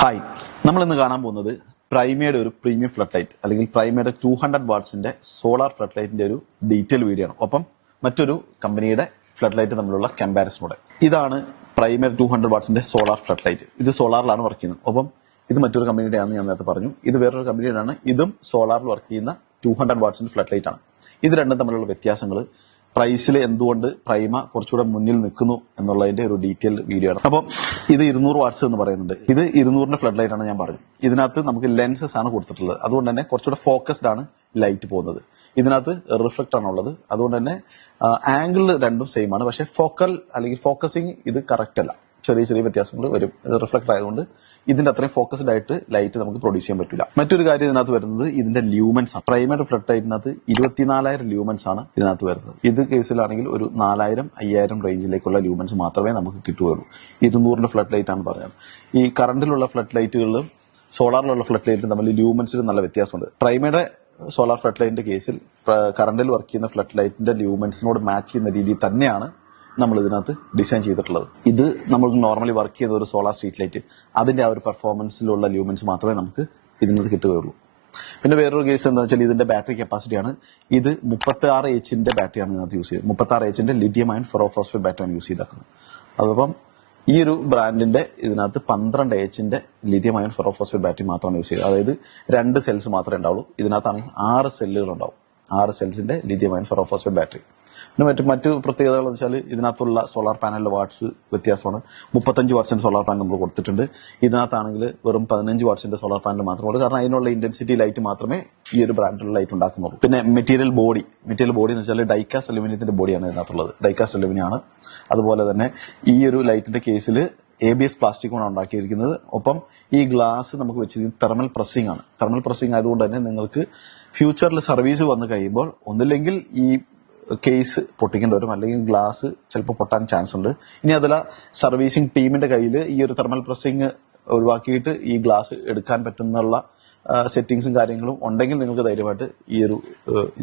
Hi, നമ്മൾ ഇന്ന് കാണാൻ പോകുന്നത് പ്രൈമയുടെ ഒരു പ്രീമിയം ഫ്ലഡ് ലൈറ്റ് അല്ലെങ്കിൽ പ്രൈമയുടെ 200 വാട്ട്സിന്റെ സോളാർ ഫ്ലഡ് ലൈറ്റിന്റെ ഒരു ഡീറ്റെയിൽ വീഡിയോ ആണ്. ഒപ്പം മറ്റൊരു കമ്പനിയുടെ ഫ്ലഡ് ലൈറ്റ് തമ്മിലുള്ള കമ്പാരിസണോടെ. ഇതാണ് പ്രൈമയുടെ 200 വാട്ട്സിന്റെ സോളാർ ഫ്ലഡ് ലൈറ്റ്. ഇത് സോളാറിലാണ് വർക്ക് ചെയ്യുന്നത്. ഒപ്പം ഇത് മറ്റൊരു കമ്പനിയുടെ ആണെന്ന് ഞാൻ നേരത്തെ പറഞ്ഞു. ഇത് വേറൊരു കമ്പനിയുടെ ആണ്. ഇതും സോളാറിൽ വർക്ക് ചെയ്യുന്ന 200 വാട്ട്സിന്റെ ഫ്ലഡ് ലൈറ്റ് ആണ്. ഇത് രണ്ടും തമ്മിലുള്ള വ്യത്യാസങ്ങൾ, പ്രൈസിൽ എന്തുകൊണ്ട് പ്രൈമ കുറച്ചുകൂടെ മുന്നിൽ നിൽക്കുന്നു എന്നുള്ളതിന്റെ ഒരു ഡീറ്റെയിൽ വീഡിയോ ആണ്. അപ്പം ഇത് 200 വാട്ട്സ് എന്ന് പറയുന്നുണ്ട്. ഇത് 200ന്റെ ഫ്ലഡ് ലൈറ്റ് ആണ് ഞാൻ പറഞ്ഞു. ഇതിനകത്ത് നമുക്ക് ലെൻസസ് ആണ് കൊടുത്തിട്ടുള്ളത്. അതുകൊണ്ട് തന്നെ കുറച്ചുകൂടെ ഫോക്കസ്ഡ് ആണ് ലൈറ്റ് പോകുന്നത്. ഇതിനകത്ത് റിഫ്ലക്ട് ആണ് ഉള്ളത്. അതുകൊണ്ട് തന്നെ ആംഗിൾ രണ്ടും സെയിം ആണ്. പക്ഷെ ഫോക്കൽ അല്ലെങ്കിൽ ഫോക്കസിങ് ഇത് കറക്റ്റ് അല്ല. ചെറിയ ചെറിയ വ്യത്യാസങ്ങൾ വരും. ഇത് റിഫ്ലക്ട് ആയതുകൊണ്ട് ഇതിന്റെ അത്രയും ഫോക്കസ്ഡ് ആയിട്ട് ലൈറ്റ് നമുക്ക് പ്രൊഡ്യൂസ് ചെയ്യാൻ പറ്റില്ല. മറ്റൊരു കാര്യം ഇതിനകത്ത് വരുന്നത് ഇതിന്റെ ല്യൂമൻസ് ആണ്. പ്രൈമറി ഫ്ലഡ് ലൈറ്റിനകത്ത് 24,000 ല്യൂമൻസ് ആണ് ഇതിനകത്ത് വരുന്നത്. ഇത് കേസിലാണെങ്കിൽ ഒരു 4,000-5,000 റേഞ്ചിലേക്കുള്ള ല്യൂമൻസ് മാത്രമേ നമുക്ക് കിട്ടുകയുള്ളൂ. 200ന്റെ ഫ്ലഡ് ലൈറ്റ് ആണ് പറഞ്ഞത്. ഈ കറണ്ടിലുള്ള ഫ്ലഡ് ലൈറ്റുകളിലും സോളാറിലുള്ള ഫ്ലഡ് ലൈറ്റും തമ്മിൽ ല്യൂമൻസിൽ നല്ല വ്യത്യാസമുണ്ട്. പ്രൈമയുടെ സോളാർ ഫ്ലഡ് ലൈറ്റിന്റെ കേസിൽ കറണ്ടിൽ വർക്ക് ചെയ്യുന്ന ഫ്ലഡ് ലൈറ്റിന്റെ ല്യൂമൻസിനോട് മാച്ച് ചെയ്യുന്ന രീതിയിൽ തന്നെയാണ് നമ്മൾ ഇതിനകത്ത് ഡിസൈൻ ചെയ്തിട്ടുള്ളത്. ഇത് നമ്മൾ നോർമലി വർക്ക് ചെയ്ത ഒരു സോളാർ സ്ട്രീറ്റ് ലൈറ്റ്, അതിന്റെ ആ ഒരു പെർഫോമൻസിലുള്ള ല്യൂമൻസ് മാത്രമേ നമുക്ക് ഇതിനകത്ത് കിട്ടുകയുള്ളൂ. പിന്നെ വേറൊരു കേസ് എന്താ വെച്ചാൽ ഇതിന്റെ ബാറ്ററി കപ്പാസിറ്റിയാണ്. ഇത് 36 എച്ചിന്റെ ബാറ്ററിയാണ് ഇതിനകത്ത് യൂസ് ചെയ്തത്. 36 എച്ചിന്റെ ലിഥിയം അയൺ ഫെറോഫോസ്ഫേറ്റ് ബാറ്ററിയാണ് യൂസ് ചെയ്തേക്കുന്നത്. അതപ്പം ഈ ഒരു ബ്രാൻഡിന്റെ ഇതിനകത്ത് 12 എച്ചിന്റെ ലിഥിയം അയൺ ഫെറോഫോസ്ഫേറ്റ് ബാറ്ററി മാത്രമാണ് യൂസ് ചെയ്തത്. അതായത് 2 സെൽസ് മാത്രമേ ഉണ്ടാവുള്ളൂ. ഇതിനകത്താണെങ്കിൽ 6 സെല്ലുകൾ ഉണ്ടാവും. 6 സെൽസിന്റെ ലിഥിയം അയൺ ഫെറോഫോസ്ഫേറ്റ് ബാറ്ററി. പിന്നെ മറ്റു പ്രത്യേകതകൾ എന്ന് വെച്ചാൽ ഇതിനകത്തുള്ള സോളാർ പാനലിലെ വാട്ട്സ് വ്യത്യാസമാണ്. 35 വാട്ട്സിന്റെ സോളാർ പാനൽ നമ്മൾ കൊടുത്തിട്ടുണ്ട്. ഇതിനകത്താണെങ്കിൽ വെറും 15 വാട്ട്സിന്റെ സോളാർ പാനൽ മാത്രമുള്ളൂ. കാരണം അതിനുള്ള ഇന്റൻസിറ്റി ലൈറ്റ് മാത്രമേ ഈ ഒരു ബ്രാൻഡിലുള്ള ലൈറ്റ് ഉണ്ടാക്കുന്നുള്ളൂ. പിന്നെ മെറ്റീരിയൽ ബോഡി എന്ന് വെച്ചാൽ ഡൈകാസ്റ്റ് അലുമിനിയത്തിന്റെ ബോഡിയാണ് ഇതിനകത്തുള്ളത്. ഡൈകാസ്റ്റ് അലുമിനിയം ആണ്. അതുപോലെ തന്നെ ഈ ഒരു ലൈറ്റിന്റെ കേസിൽ ABS പ്ലാസ്റ്റിക് കൊണ്ടാണ് ഉണ്ടാക്കിയിരിക്കുന്നത്. ഒപ്പം ഈ ഗ്ലാസ് നമുക്ക് വെച്ചിരിക്കുന്നത് തെർമൽ പ്രസ്സിംഗ് ആണ്. തെർമൽ പ്രസ്സിംഗ് ആയതുകൊണ്ട് തന്നെ നിങ്ങൾക്ക് ഫ്യൂച്ചറിൽ സർവീസ് വന്നു കഴിയുമ്പോൾ ഒന്നില്ലെങ്കിൽ ഈ കേസ് പൊട്ടിക്കേണ്ടി വരും, അല്ലെങ്കിൽ ഗ്ലാസ് ചിലപ്പോൾ പൊട്ടാൻ ചാൻസ് ഉണ്ട്. ഇനി അതല്ല, സർവീസിംഗ് ടീമിന്റെ കയ്യിൽ ഈ ഒരു തെർമൽ പ്രസ്സിംഗ് ഒഴിവാക്കിയിട്ട് ഈ ഗ്ലാസ് എടുക്കാൻ പറ്റുന്നുള്ള സെറ്റിംഗ്സും കാര്യങ്ങളും ഉണ്ടെങ്കിൽ നിങ്ങൾക്ക് ധൈര്യമായിട്ട് ഈ ഒരു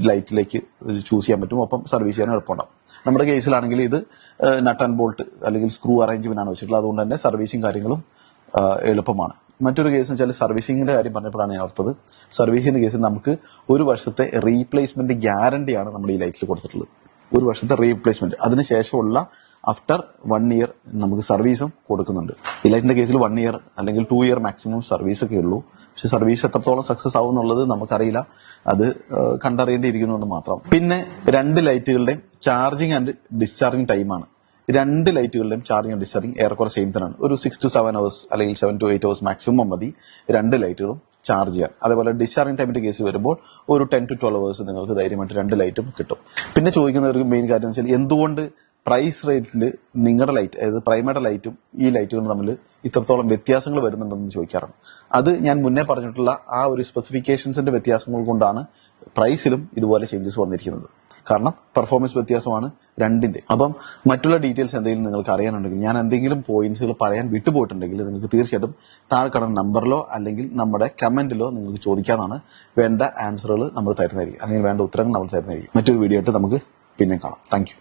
ലൈറ്റിലേക്ക് ചൂസ് ചെയ്യാൻ പറ്റും. ഒപ്പം സർവീസ് ചെയ്യാൻ എളുപ്പമുണ്ടാവും. നമ്മുടെ കേസിലാണെങ്കിൽ ഇത് നട്ട് ആൻഡ് ബോൾട്ട് അല്ലെങ്കിൽ സ്ക്രൂ അറേഞ്ച്മെന്റ് ആണ് വെച്ചിട്ടുള്ളത്. അതുകൊണ്ട് തന്നെ സർവീസിംഗ് കാര്യങ്ങളും എളുപ്പമാണ്. മറ്റൊരു കേസ് എന്ന് വെച്ചാൽ സർവീസിംഗിന്റെ കാര്യം പറഞ്ഞപ്പോഴാണ് ഞാൻ ഓർത്തത്. സർവീസിന്റെ കേസിൽ നമുക്ക് 1 വർഷത്തെ റീപ്ലേസ്മെന്റ് ഗ്യാരണ്ടിയാണ് നമ്മൾ ഈ ലൈറ്റിൽ കൊടുത്തിട്ടുള്ളത്. 1 വർഷത്തെ റീപ്ലേസ്മെന്റ്. അതിനുശേഷമുള്ള ആഫ്റ്റർ 1 ഇയർ നമുക്ക് സർവീസും കൊടുക്കുന്നുണ്ട്. ഈ ലൈറ്റിന്റെ കേസിൽ 1 ഇയർ അല്ലെങ്കിൽ 2 ഇയർ മാക്സിമം സർവീസ് ഒക്കെ ഉള്ളൂ. പക്ഷെ സർവീസ് എത്രത്തോളം സക്സസ് ആവും എന്നുള്ളത് നമുക്കറിയില്ല. അത് കണ്ടറിയേണ്ടിയിരിക്കുന്നു എന്ന് മാത്രം. പിന്നെ 2 ലൈറ്റുകളുടെയും ചാർജിങ് ആൻഡ് ഡിസ്ചാർജിങ് ടൈമാണ്. 2 ലൈറ്റുകളുടെയും ചാർജിങ് ആൻഡ് ഡിസ്ചാർജിങ് ഏറെക്കുറെ സെയിം തന്നെയാണ്. ഒരു 6 to 7 hours അല്ലെങ്കിൽ 7 to 8 hours മാക്സിമം മതി 2 ലൈറ്റുകളും ചാർജ് ചെയ്യാൻ. അതേപോലെ ഡിസ്ചാർജിങ് ടൈമിന്റെ കേസ് വരുമ്പോൾ ഒരു 10 to 12 hours നിങ്ങൾക്ക് ധൈര്യമായിട്ട് 2 ലൈറ്റും കിട്ടും. പിന്നെ ചോദിക്കുന്ന ഒരു മെയിൻ കാര്യം എന്ന് വെച്ചാൽ എന്തുകൊണ്ട് പ്രൈസ് റേറ്റിൽ നിങ്ങളുടെ ലൈറ്റ്, അതായത് പ്രൈമയുടെ ലൈറ്റും ഈ ലൈറ്റുകളും തമ്മിൽ ഇത്രത്തോളം വ്യത്യാസങ്ങൾ വരുന്നുണ്ടെന്ന് ചോദിക്കാറുണ്ട്. അത് ഞാൻ മുന്നേ പറഞ്ഞിട്ടുള്ള ആ ഒരു സ്പെസിഫിക്കേഷൻസിന്റെ വ്യത്യാസങ്ങൾ കൊണ്ടാണ് പ്രൈസിലും ഇതുപോലെ ചേഞ്ചസ് വന്നിരിക്കുന്നത്. കാരണം പെർഫോമൻസ് വ്യത്യാസമാണ് രണ്ടിന്റെ. അപ്പം മറ്റുള്ള ഡീറ്റെയിൽസ് എന്തെങ്കിലും നിങ്ങൾക്ക് അറിയാനുണ്ടെങ്കിൽ, ഞാൻ എന്തെങ്കിലും പോയിന്റ്സുകൾ പറയാൻ വിട്ടുപോയിട്ടുണ്ടെങ്കിൽ നിങ്ങൾക്ക് തീർച്ചയായിട്ടും താഴെ കാണുന്ന നമ്പറിലോ അല്ലെങ്കിൽ നമ്മുടെ കമന്റിലോ നിങ്ങൾക്ക് ചോദിക്കാനാണ്. വേണ്ട ആൻസറുകൾ നമ്മൾ തരുന്നതായിരിക്കും, അല്ലെങ്കിൽ വേണ്ട ഉത്തരങ്ങൾ നമ്മൾ തരുന്നതായിരിക്കും. മറ്റൊരു വീഡിയോ ആയിട്ട് നമുക്ക് പിന്നെ കാണാം. താങ്ക്